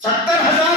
70,000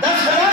10,000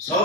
100,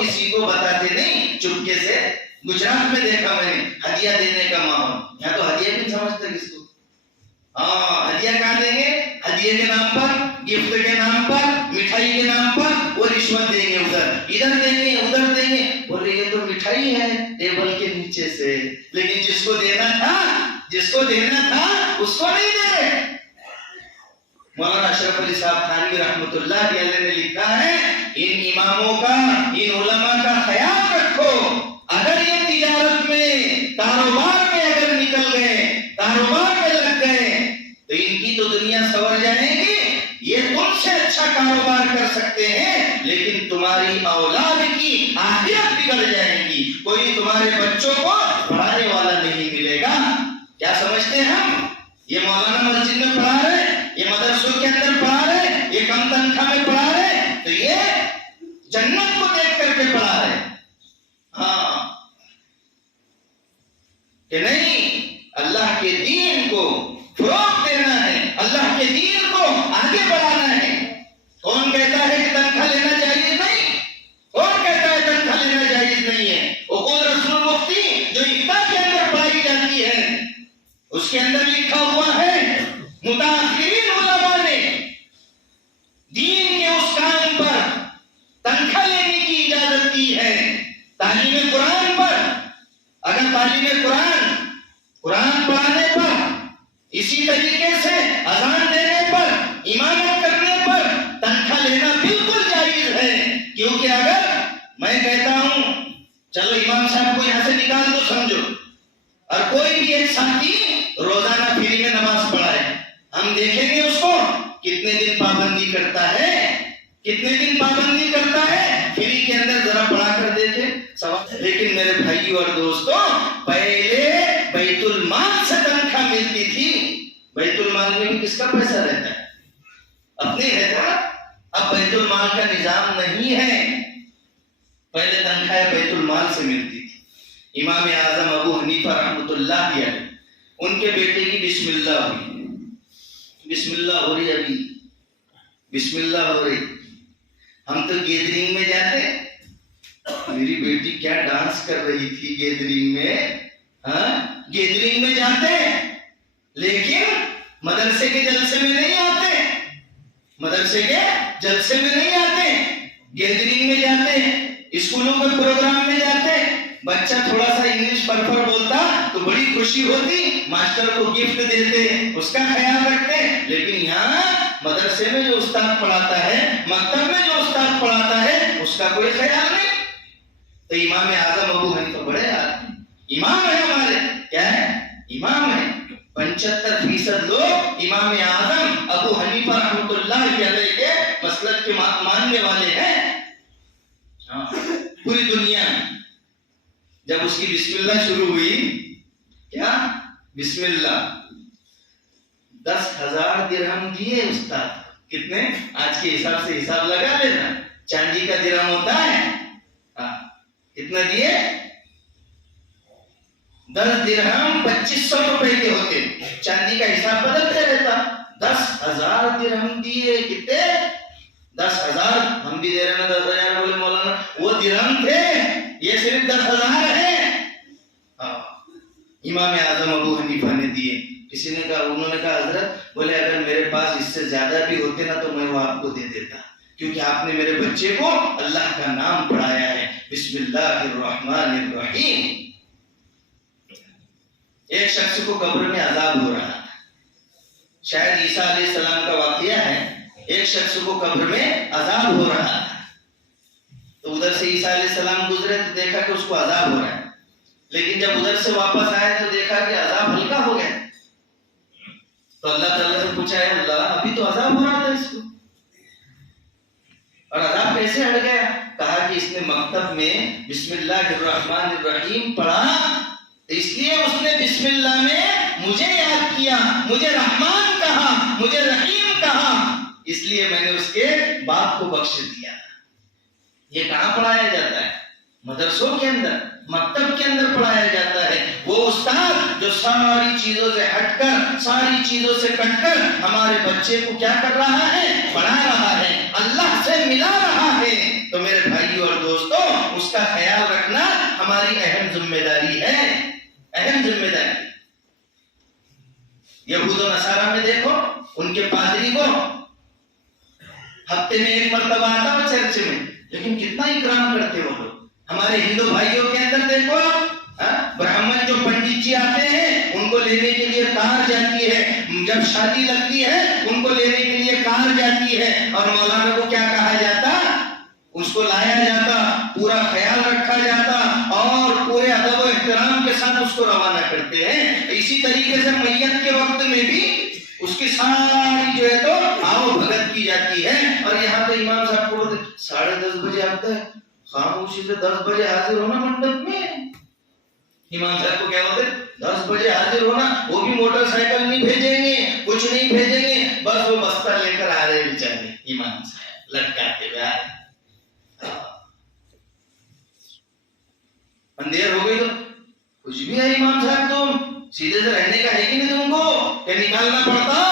کسی کو بتاتے نہیں، چپکے سے. گجرات میں دیکھا میں نے ہدیہ دینے کا ماحول. یہاں تو ہدیہ نہیں سمجھتا کس کو. ہاں ہدیہ کہاں دیں گے؟ ہدیے کے نام پر، گفٹ کے نام پر، مٹھائی کے نام پر وہ رشوت دیں گے. ادھر دیں گے ادھر دیں گے. بولے یہ تو مٹھائی ہے ٹیبل کے نیچے سے، لیکن جس کو دینا تھا اس کو نہیں دے. مولانا اشرف علی صاحب تھانوی رحمۃ اللہ علیہ نے لکھا ہے ان اماموں کا، ان علماء کا خیال رکھو. اگر یہ تجارت میں، کاروبار میں اگر نکل گئے، کاروبار میں لگ گئے تو ان کی تو دنیا سنور جائے گی. یہ تم سے اچھا کاروبار کر سکتے ہیں لیکن تمہاری اولاد کی آخرت بگڑ جائے گی. کوئی تمہارے بچوں کو پڑھانے والا نہیں ملے گا. کیا سمجھتے ہیں ہم؟ یہ مولانا مسجد میں پڑھا رہے، یہ مدرسوں کے اندر پڑھا رہے، یہ کم تنخواہ میں پڑھا رہے، تو یہ جنت کو دیکھ کر کے پڑھا رہے. ہاں کہ نہیں، اللہ کے دین کو فروغ دینا ہے، اللہ کے دین کو آگے بڑھانا ہے. کون کہتا ہے کہ تنخواہ لینا جائز نہیں؟ کون کہتا ہے تنخواہ لینا جائز نہیں ہے؟ عقول رسول مفتی جو افتاء کے اندر پڑھائی جاتی ہے اس کے اندر لکھا ہوا ہے متاخرین علماء نے دین کے اس کام پر تنخواہ لینے کی اجازت دی ہے. تعلیم قرآن پر، اگر تعلیم قرآن پڑھانے پر، اسی طریقے سے اذان دینے پر، امامت کرنے پر تنخواہ لینا بالکل جائز ہے. کیونکہ اگر میں کہتا ہوں چلو امام صاحب کو یہاں سے نکال دو سمجھو، اور کوئی بھی ایک ساتھی روزانہ فری میں نماز پڑھائے، ہم دیکھیں گے اس کو کتنے دن پابندی کرتا ہے، کتنے دن پابندی کرتا ہے. فری کے اندر ذرا پڑھا کر دیکھیں. لیکن میرے بھائیو اور دوستوں، پہلے بیت المال سے تنخواہ ملتی تھی. بیت المال میں بھی کس کا پیسہ رہتا ہے؟ اپنے رہتا. اب بیت المال کا نظام نہیں ہے. پہلے تنخواہ بیت المال سے ملتی تھی. امام اعظم ابو حنیفہ رحمۃ اللہ علیہ، ان کے بیٹے کی بسم اللہ ہوئی، بسم اللہ ہو رہی، ابھی بسم اللہ ہو رہی. ہم تو گیدرنگ میں جاتے، میری بیٹی کیا ڈانس کر رہی تھی گیدرنگ میں. ہاں گیدرنگ میں جاتے لیکن مدرسے کے جلسے میں نہیں آتے، مدرسے کے جلسے میں نہیں آتے. گیدرنگ میں جاتے، اسکولوں کے پروگرام میں جاتے. بچہ تھوڑا سا انگلش پرفر بولتا تو بڑی خوشی ہوتی، ماسٹر کو گفٹ دیتے، اس کا خیال رکھتے. لیکن یہاں مدرسے میں جو استاد پڑھاتا ہے، مکتب میں جو استاد پڑھاتا ہے، اس کا کوئی خیال نہیں. تو امام اعظم ابو حنیفہ بڑے آدمی، امام ہے ہمارے، کیا ہے؟ امام ہے. 75% لوگ امام اعظم ابو حنیفہ رحمۃ اللہ علیہ کے مسلک کے ماننے والے ہیں. پوری دنیا میں جب اس کی بسم اللہ شروع ہوئی، کیا بسم اللہ، 10,000 درہم دیے استاد. کتنے؟ آج کے حساب سے حساب لگا لینا، چاندی کا درہم ہوتا ہے کتنا دیے؟ 10 درہم 2,500 روپے کے ہوتے. چاندی کا حساب بدلتے رہتا. 10,000 درہم دیے. کتنے؟ 10,000. ہم بھی دے رہے ہیں 10,000 بولے مولانا، وہ درہم تھے، یہ صرف 10,000 ہے. امام اعظم ابو حنیفہ نے دیے. کسی نے کہا، انہوں نے کہا حضرت، بولے اگر میرے پاس اس سے زیادہ بھی ہوتے نا تو میں وہ آپ کو دے دیتا، کیونکہ آپ نے میرے بچے کو اللہ کا نام پڑھایا ہے. بسم اللہ الرحمن الرحیم. ایک شخص کو قبر میں عذاب ہو رہا تھا، شاید عیسیٰ علیہ السلام کا واقعہ ہے. ایک شخص کو قبر میں عذاب ہو رہا تھا، تو ادھر سے عیسیٰ علیہ السلام گزرے تو دیکھا کہ اس کو عذاب ہو رہا ہے. لیکن جب ادھر سے واپس آئے تو دیکھا کہ عذاب ہلکا ہو گیا. تو اللہ تعالیٰ سے پوچھا، ہے اللہ، ابھی تو عذاب ہو رہا تھا اس کو، اور عذاب کیسے ہٹ گیا؟ کہا کہ اس نے مکتب میں بسم اللہ الرحمن الرحیم پڑھا، اس لیے اس نے بسم اللہ میں مجھے یاد کیا، مجھے رحمان کہا، مجھے رحیم کہا، اس لیے میں نے اس کے باپ کو بخش دیا. یہ کہاں پڑھایا جاتا ہے؟ مدرسوں کے اندر، مکتب کے اندر پڑھایا جاتا ہے. وہ استاد جو ساری چیزوں سے ہٹ کر، ساری چیزوں سے کٹ کر ہمارے بچے کو کیا کر رہا ہے؟ پڑھا رہا ہے، اللہ سے ملا رہا ہے. تو میرے بھائیوں اور دوستوں اس کا خیال رکھنا ہماری اہم ذمہ داری ہے، اہم ذمہ داری۔ یہود و نصارہ میں دیکھو، ان کے پادری کو ہفتے میں ایک مرتبہ آتا وہ چرچ میں، لیکن کتنا اکرام کرتے وہ لوگ۔ ہمارے ہندو بھائیوں کے اندر دیکھو، برہمن جو پنڈت جی آتے ہیں ان کو لینے کے لیے کار جاتی ہے، جب شادی لگتی ہے ان کو لینے کے لیے کار جاتی ہے، اور مولانا کو کیا کہا جاتا، اس کو لایا جاتا، پورا خیال رکھا جاتا اور پورے ادب و احترام کے ساتھ اس کو روانہ کرتے ہیں۔ اسی طریقے سے میت کے وقت میں بھی اس کی ساری جو ہے تو آؤ بھگت کی جاتی ہے، اور یہاں پہ امام صاحب کو 10:30 بجے آتا ہے، خاموشی سے 10 بجے حاضر ہونا منڈپ میں۔ امام صاحب کو کیا ہوتے 10 بجے حاضر ہونا، وہ بھی موٹر سائیکل نہیں بھیجیں گے، کچھ نہیں بھیجیں گے، بس وہ بستہ لے کر آ رہے بیچارے امام صاحب لٹکاتے ہوئے آ رہے۔ اندھیر ہو گئی تو کچھ بھی ہے امام صاحب، تم سیدھے سے رہنے کا ہے کہ نہیں تم کو، کہ نکالنا پڑتا؟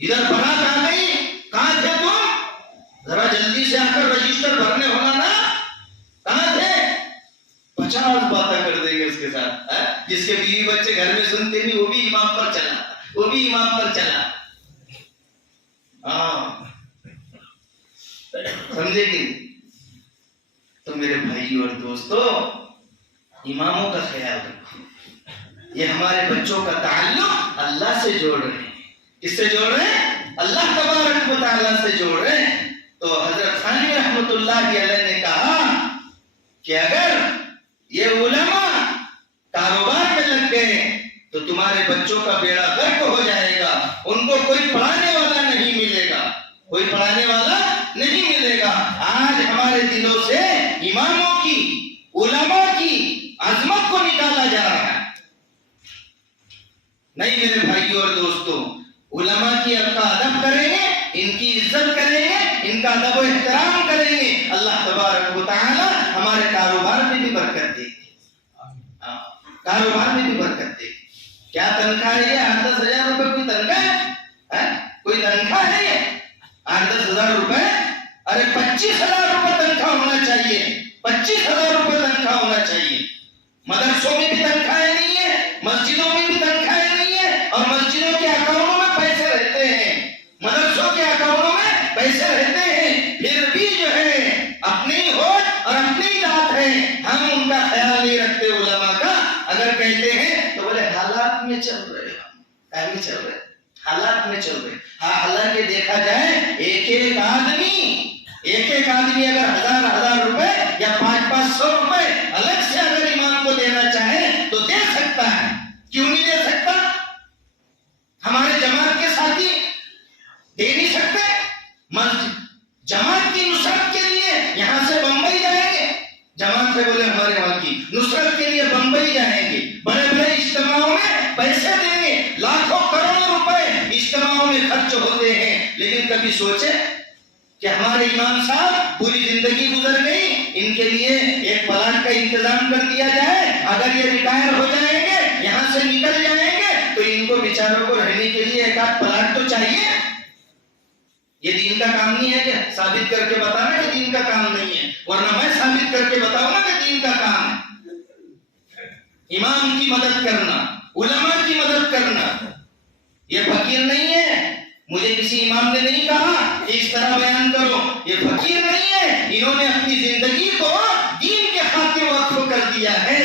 ادھر بارات آ گئی، کہاں تھے تم؟ ذرا جلدی سے آ کر رجسٹر بھرنے ہونا نا، کہاں تھے؟ 50 باتیں کر دیں گے اس کے ساتھ، جس کے بیوی بچے گھر میں سنتے نہیں، وہ بھی امام پر چلا، وہ بھی امام پر چلا۔ سمجھے کہ تو میرے بھائی اور دوستو، اماموں کا خیال رکھو۔ یہ ہمارے بچوں کا تعلق اللہ سے جوڑ رہے ہیں۔ کس سے جوڑ رہے ہیں؟ اللہ تبارک و تعالیٰ سے جوڑ رہے ہیں۔ تو حضرت ثانی رحمت اللہ علیہ نے کہا کہ اگر یہ علماء کاروبار میں لگ گئے تو تمہارے بچوں کا بیڑا غرق ہو جائے گا، ان کو کوئی پڑھانے والا نہیں ملے گا، کوئی پڑھانے والا نہیں ملے گا۔ آج ہمارے دلوں سے اماموں کی، علماء کی عظمت کو نکالا جا رہا ہے۔ نہیں میرے بھائیوں اور دوستوں، علماء کی کا ادب کریں گے، ان کی عزت کریں گے، ان کا ادب و احترام کریں گے، اللہ تبارک و تعالی ہمارے کاروبار میں بھی برکت دے گی، کاروبار میں بھی برکت دے گی۔ کیا تنخواہ ہے یہ؟ 8-10 ہزار روپے کوئی تنخواہ ہے؟ کوئی تنخواہ ہے یہ 8-10 ہزار روپے؟ ارے 25,000 روپے تنخواہ ہونا چاہیے، 25,000 روپے تنخواہ ہونا چاہیے۔ مدرسوں میں بھی تنخواہیں نہیں ہے، مسجدوں میں بھی تنخواہیں نہیں ہے، اور مسجدوں کے اکاؤنٹوں میں پیسے رہتے ہیں، مدرسوں کے اکاؤنٹوں میں پیسے رہتے ہیں، پھر بھی جو ہے اپنی ہوش اور اپنی ذات ہے، ہم ان کا خیال نہیں رکھتے علماء کا۔ اگر کہتے ہیں تو بولے حالات میں چل رہے، ہم میں چل رہے، حالات میں چل رہے۔ حالانکہ دیکھا جائے ایک ایک آدمی اگر 1000 روپے یا 500 روپے الگ سے اگر امام کو دینا چاہے تو دے سکتا ہے، کیوں نہیں دے سکتا؟ ہمارے جماعت کے ساتھی دے نہیں سکتے؟ جماعت کی نصرت کے لیے یہاں سے بمبئی جائیں گے، جماعت سے بولے ہمارے وہاں کی نصرت کے لیے بمبئی جائیں گے، بڑے بڑے اجتماعوں میں پیسے دیں گے، لاکھوں کروڑوں روپے اجتماعوں میں خرچ ہوتے ہیں، لیکن کبھی سوچے کہ ہمارے امام صاحب پوری زندگی گزر گئی، ان کے لیے ایک پلاٹ کا انتظام کر دیا جائے، اگر یہ ریٹائر ہو جائیں گے، یہاں سے نکل جائیں گے، تو ان کو بیچاروں کو رہنے کے لیے ایک آدھ پلاٹ تو چاہیے۔ یہ دین کا کام نہیں ہے کہ ثابت کر کے بتانا کہ دین کا کام نہیں ہے، ورنہ میں ثابت کر کے بتاؤں گا کہ دین کا کام ہے۔ امام کی مدد کرنا، علماء کی مدد کرنا، یہ فقیر نہیں ہے۔ مجھے کسی امام نے نہیں کہا کہ اس طرح بیان کرو، یہ فقیر نہیں ہے، انہوں نے اپنی زندگی کو دین کے خاطر وقف کر دیا ہے۔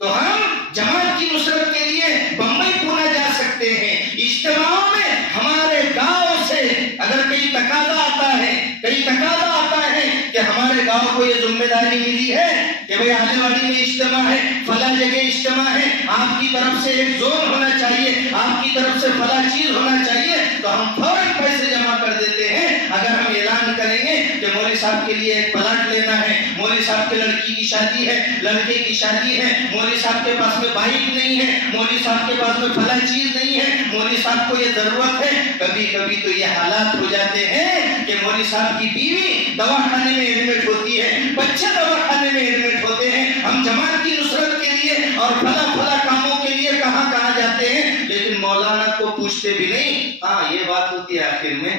تو ہم جماعت کی نصرت کے لیے بمبئی پونا جا سکتے ہیں، اجتماعوں میں ہمارے گاؤں سے اگر کہیں تقاضا آتا ہے کہ ہمارے گاؤں کو یہ ذمہ داری ملی ہے کہ بھئی آنے والی میں اجتماع ہے، فلاں جگہ اجتماع ہے، آپ کی طرف سے ایک زون ہونا چاہیے، آپ کی طرف سے فلاں چیز ہونا چاہیے، تو ہم فوراً پیسے جمع کر دیتے ہیں۔ اگر ہم اعلان کریں گے کہ مولوی صاحب کے لیے ایک پلاٹ لینا ہے، مولوی صاحب کے لڑکی کی شادی ہے، لڑکے کی شادی ہے، مولوی صاحب کے پاس میں بائک نہیں ہے، مولوی صاحب کے پاس میں فلاں چیز نہیں ہے، مولوی صاحب کو یہ ضرورت ہے، کبھی کبھی تو یہ حالات ہو جاتے ہیں کہ مولوی صاحب کی بیوی دواخانے میں ایڈمٹ ہوتی ہے، بچے دواخانے میں ایڈمٹ ہوتے ہیں، ہم جماعت کی نصرت کے لیے اور فلاں کاموں کے لیے کہاں جاتے ہیں، لیکن مولانا کو پوچھتے بھی نہیں۔ ہاں یہ بات ہوتی ہے آخر میں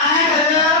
8,000।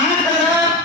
8,000।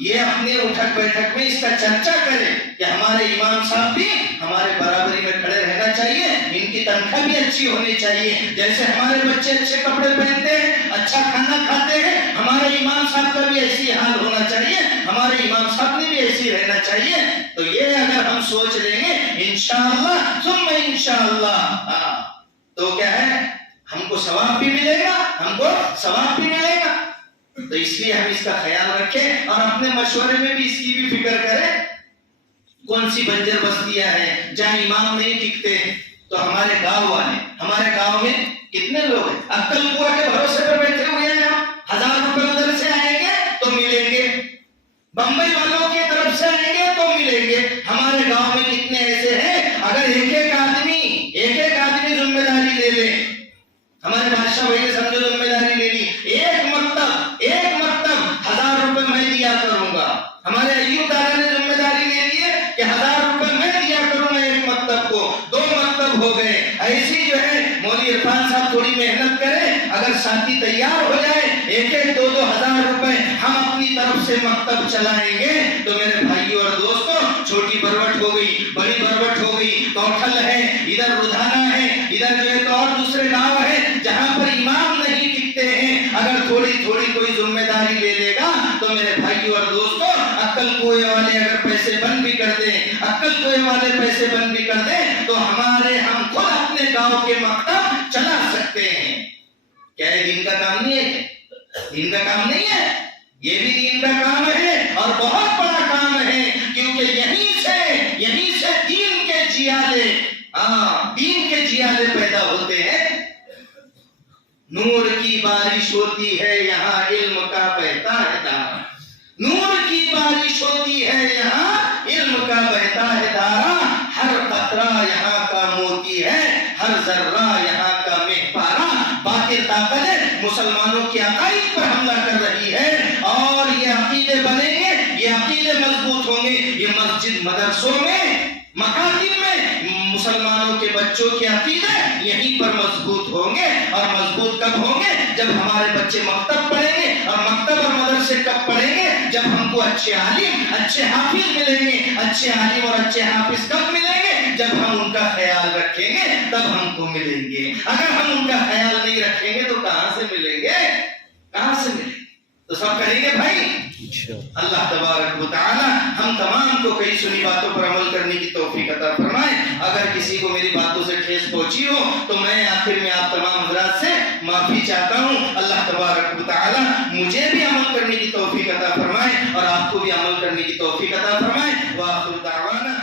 یہ اپنے اٹھک بیٹھک میں اس کا چرچا کرے کہ ہمارے امام صاحب بھی ہمارے برابری میں کھڑے رہنا چاہیے، ان کی تنخواہ بھی اچھی ہونی چاہیے، جیسے ہمارے بچے اچھے کپڑے پہنتے ہیں، اچھا کھانا کھاتے ہیں، ہمارے امام صاحب کا بھی ایسی حال ہونا چاہیے، ہمارے امام صاحب نے بھی ایسی رہنا چاہیے۔ تو یہ اگر ہم سوچ لیں گے انشاءاللہ ثم انشاءاللہ تو کیا ہے، ہم کو ثواب بھی ملے گا، ہم کو ثواب بھی ملے گا۔ تو اس لیے ہم اس کا خیال رکھیں اور اپنے مشورے میں بھی اس کی بھی فکر کریں۔ کون سی بنجر بستیاں ہیں جہاں امام نہیں ٹکتے، تو ہمارے گاؤں میں کتنے لوگ ہیں عقل پورا کے بھروسے پر بیٹھے ہوئے ہیں، ہم 1000 روپے ادھر سے آئیں گے تو ملیں گے، بمبئی والوں کی طرف سے آئیں گے تو ملیں گے۔ ہمارے گاؤں میں کتنے ایسے ہیں، اگر ایک ایک آدمی ذمہ داری لے لے، ہمارے بادشاہ بھائی نے سمجھو ذمہ داری لے لی، ایک مکتب 1000 روپے میں دیا کروں گا، ہمارے ایوب دادا نے ذمہ داری لے لی ہے کہ 1000 روپے میں دیا کروں گا ایک مکتب کو، 2 مکتب ہو گئے۔ ایسی جو ہے مولوی عرفان صاحب تھوڑی محنت کرے، اگر ساتھی تیار ہو جائے، 1-2 ہزار روپے ہم اپنی طرف سے مکتب چلائیں گے، تو میرے بھائیوں اور دوستوں چھوٹی بروٹ ہو گئی، بڑی بروٹ ہو گئی، کوٹھل ہے، ادھر رودھانا ہے، ادھر جو ہے تو اور دوسرے گاؤں ہے جہاں پر امام نہیں ٹکتے ہیں، اگر تھوڑی کوئی ذمہ داری لے لے گا تو میرے بھائیوں اور دوستوں عقل کوئے والے اگر پیسے بند بھی کر دیں تو ہم خود اپنے گاؤں کے مکتب چلا سکتے ہیں۔ کیا یہ دین کا کام نہیں ہے؟ دین کا کام نہیں ہے، یہ بھی دین کا کام ہے اور بہت بڑا کام ہے، کیونکہ یہیں سے دین کے جیالے پیدا ہوتے ہیں۔ نور کی بارش ہوتی ہے یہاں علم کا بہتا ہے دھارا، نور کی بارش ہوتی ہے یہاں علم کا بہتا ہے دھارا، ہر قطرہ یہاں کا موتی ہے، ہر ذرہ یہاں کا مہپارا۔ باطل طاقت مسلمانوں کے عقائد پر حملہ کر رہی ہے اور یہ عقیدے بنیں گے، یہ عقیدے مضبوط ہوں گے، یہ مسجد مدرسوں میں مکاتب میں مسلمانوں کے بچوں کے عقیدے یہیں پر مضبوط ہوں گے۔ اور مضبوط کب ہوں گے؟ جب ہمارے بچے مکتب پڑھیں گے، اور مکتب اور مدرسے کب پڑھیں گے؟ جب ہم کو اچھے عالم اچھے حافظ ملیں گے۔ اچھے عالم اور اچھے حافظ کب ملیں گے؟ جب ہم ان کا خیال رکھیں گے تب ہم کو ملیں گے۔ اگر ہم ان کا خیال نہیں رکھیں گے تو کہاں سے ملیں گے؟ تو سب کہیں گے بھائی اللہ تبارک و تعالی ہم تمام کو کئی سنی باتوں پر عمل کرنے کی توفیق عطا فرمائے۔ اگر کسی کو میری باتوں سے ٹھیس پہنچی ہو تو میں آخر میں آپ تمام حضرات سے معافی چاہتا ہوں۔ اللہ تبارک و تعالی مجھے بھی عمل کرنے کی توفیق عطا فرمائے اور آپ کو بھی عمل کرنے کی توفیق عطا فرمائے۔ وآخر دعوانا